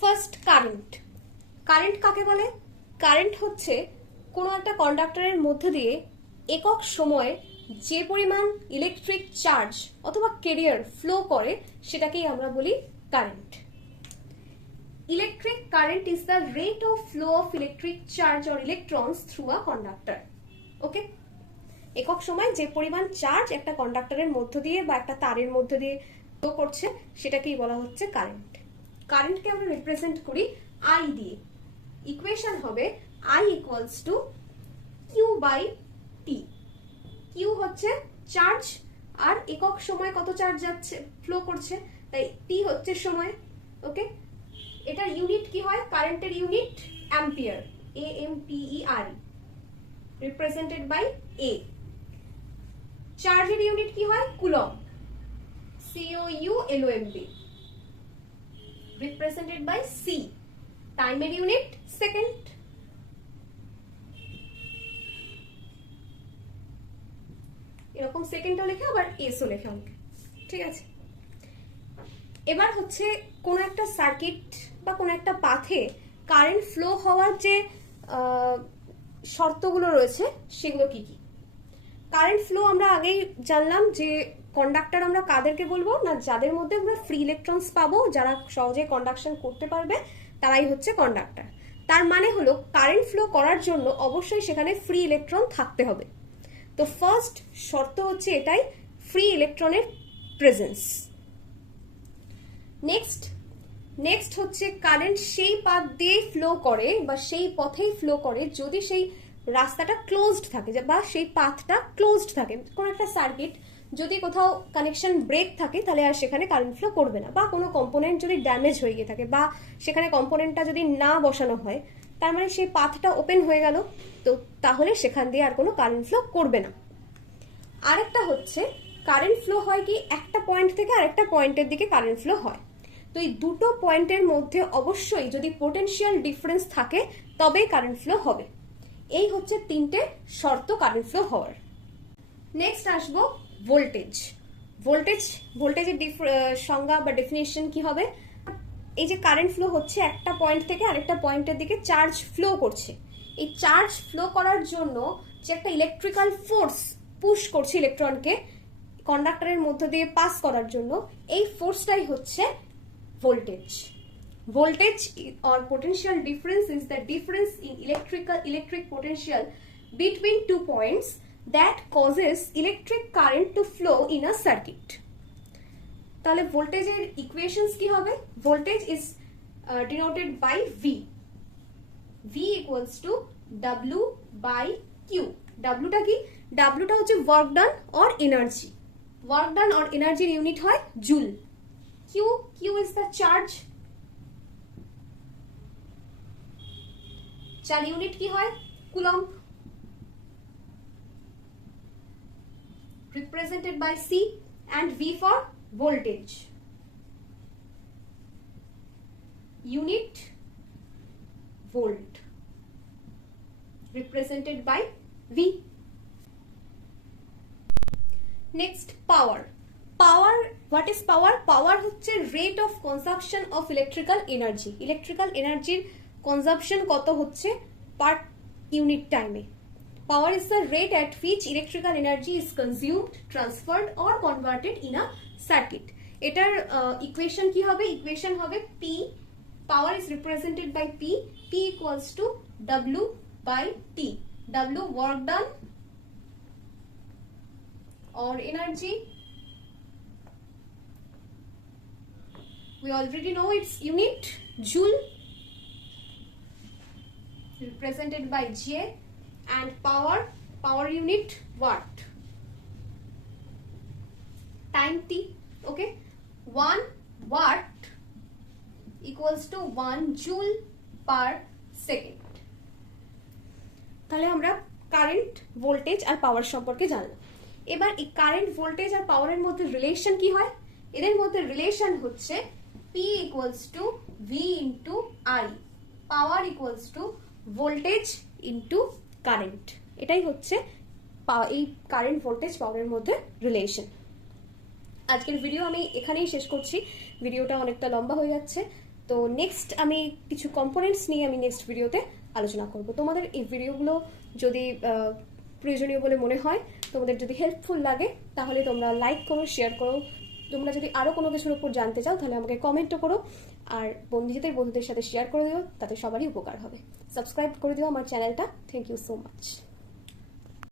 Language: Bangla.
First current. কারেন্ট কাকে বলে? কারেন্ট হচ্ছে কোনো একটা কন্ডাক্টরের মধ্যে দিয়ে একক সময়ে যে পরিমাণ ইলেকট্রিক চার্জ অথবা ক্যারিয়ার ফ্লো করে সেটাকেই আমরা বলি current. Electric current is the rate of flow of electric charge or electrons through a conductor. Okay, একক সময় যে পরিমাণ চার্জ একটা কন্ডাক্টরের মধ্য দিয়ে বা একটা তারের মধ্য দিয়ে ফ্লো করছে সেটাকেই বলা হচ্ছে কারেন্ট। কারেন্টকে আমরা রিপ্রেজেন্ট করি আই দিয়ে। ইকুয়েশন হবে I equals to Q by T. Q হচ্ছে চার্জ আর একক সময় কত চার্জ যাচ্ছে ফ্লো করছে, তাই টি হচ্ছে সময়। ওকে, এটার ইউনিট কি হয়? কারেন্টের unit ampere, AMPER, represented by A। চার্জের ইউনিট কি হয়? Coulomb, COULOMB, represented by C। টাইমের ইউনিট সেকেন্ড। এরকম সেকেন্ডও লেখে আবার এসও লেখে অনেকে, ঠিক আছে। এবার হচ্ছে কোন একটা সার্কিট বা কোন একটা পাথে কারেন্ট ফ্লো হওয়ার যে শর্তগুলো রয়েছে সেগুলো কি কি? কারেন্ট ফ্লো আমরা আগেই জানলাম যে কন্ডাক্টর আমরা কাদেরকে বলবো না, যাদের মধ্যে আমরা ফ্রি ইলেকট্রনস পাবো, যারা সহজে কন্ডাকশন করতে পারবে তারাই হচ্ছে কন্ডাক্টর। তার মানে হলো কারেন্ট ফ্লো করার জন্য অবশ্যই সেখানে ফ্রি ইলেকট্রন থাকতে হবে। তো ফার্স্ট শর্ত হচ্ছে এটাই, ফ্রি ইলেকট্রনের প্রেজেন্স। নেক্সট হচ্ছে কারেন্ট সেই পাথ দিয়ে ফ্লো করে বা সেই পথেই ফ্লো করে যদি সেই রাস্তাটা ক্লোজড থাকে বা সেই পাথটা ক্লোজড থাকে। কোন একটা সার্কিট যদি কোথাও কানেকশন ব্রেক থাকে তাহলে আর সেখানে কারেন্ট ফ্লো করবে না, বা কোনো কম্পোনেন্ট যদি ড্যামেজ হয়ে গিয়ে থাকে বা সেখানে কম্পোনেন্টটা যদি না বসানো হয় তার মানে সেই পাথটা ওপেন হয়ে গেল, তো তাহলে সেখান দিয়ে আর কোনো কারেন্ট ফ্লো করবে না। আরেকটা হচ্ছে কারেন্ট ফ্লো হয় কি একটা পয়েন্ট থেকে আরেকটা পয়েন্টের দিকে কারেন্ট ফ্লো হয়। তো এই দুটো পয়েন্টের মধ্যে অবশ্যই যদি পোটেনশিয়াল ডিফারেন্স থাকে তবেই কারেন্ট ফ্লো হবে। এই হচ্ছে তিনটে শর্ত কারেন্ট ফ্লো হওয়ার। নেক্সট আসবো ভোল্টেজ। ভোল্টেজের সংজ্ঞা বা ডেফিনেশন কি হবে? এই যে কারেন্ট ফ্লো হচ্ছে একটা পয়েন্ট থেকে আরেকটা পয়েন্টের দিকে চার্জ ফ্লো করছে, এই চার্জ ফ্লো করার জন্য যে একটা ইলেকট্রিক্যাল ফোর্স পুশ করছে ইলেকট্রনকে কন্ডাক্টরের মধ্য দিয়ে পাস করার জন্য, এই ফোর্সটাই হচ্ছে voltage. Voltage or potential difference is the difference in electric potential between 2 points that causes electric current to flow in a circuit. তাহলে ভোল্টেজের ইকুয়েশনস কি হবে? Voltage is denoted by V. V equals to W by Q. W টা কি? W টা হচ্ছে work done or energy. Work done or energy unit হয় joule. Q is the charge. চার ইউনিট কি হয়? Coulomb, represented by C, and V for voltage. Unit volt, represented by V. Next, power. What is power? Power হচ্ছে rate of consumption of electrical energy. Electrical energy consumption কত হচ্ছে পার ইউনিট টাইমে। Power is the rate at which electrical energy is consumed, transferred or converted in a circuit. এটার ইকুয়েশন কি হবে? ইকুয়েশন হবে P. Power is represented by P. P equals to W by T. W work done or energy. We already know its unit, joule, represented by J, and power unit watt. Time T. Okay, 1 watt equals to 1 joule per second. তাহলে আমরা কারেন্ট, ভোল্টেজ আর পাওয়ার সম্পর্কে জানলাম। এবার এই কারেন্ট, ভোল্টেজ আর পাওয়ারের মধ্যে রিলেশন কি হয়? এদের মধ্যে রিলেশন হচ্ছে P equals to V into I. Power equals to voltage into current. এটাই হচ্ছে এই কারেন্ট, ভোল্টেজ, পাওয়ারের মধ্যে রিলেশন। আজকের ভিডিও আমি এখানেই শেষ করছি, ভিডিওটা অনেকটা লম্বা হয়ে যাচ্ছে। তো নেক্সট আমি কিছু কম্পোনেন্টস নিয়ে আমি নেক্সট ভিডিওতে আলোচনা করব। তোমাদের এই ভিডিওগুলো যদি প্রয়োজনীয় বলে মনে হয়, তোমাদের যদি হেল্পফুল লাগে, তাহলে তোমরা লাইক করো, শেয়ার করো। তোমরা যদি আরও কোনো কিছুর উপর জানতে চাও তাহলে আমাকে কমেন্টও করো, আর বন্ধুদের সাথে শেয়ার করে দিও, তাতে সবারই উপকার হবে। সাবস্ক্রাইব করে দিও আমার চ্যানেলটা। Thank you so much.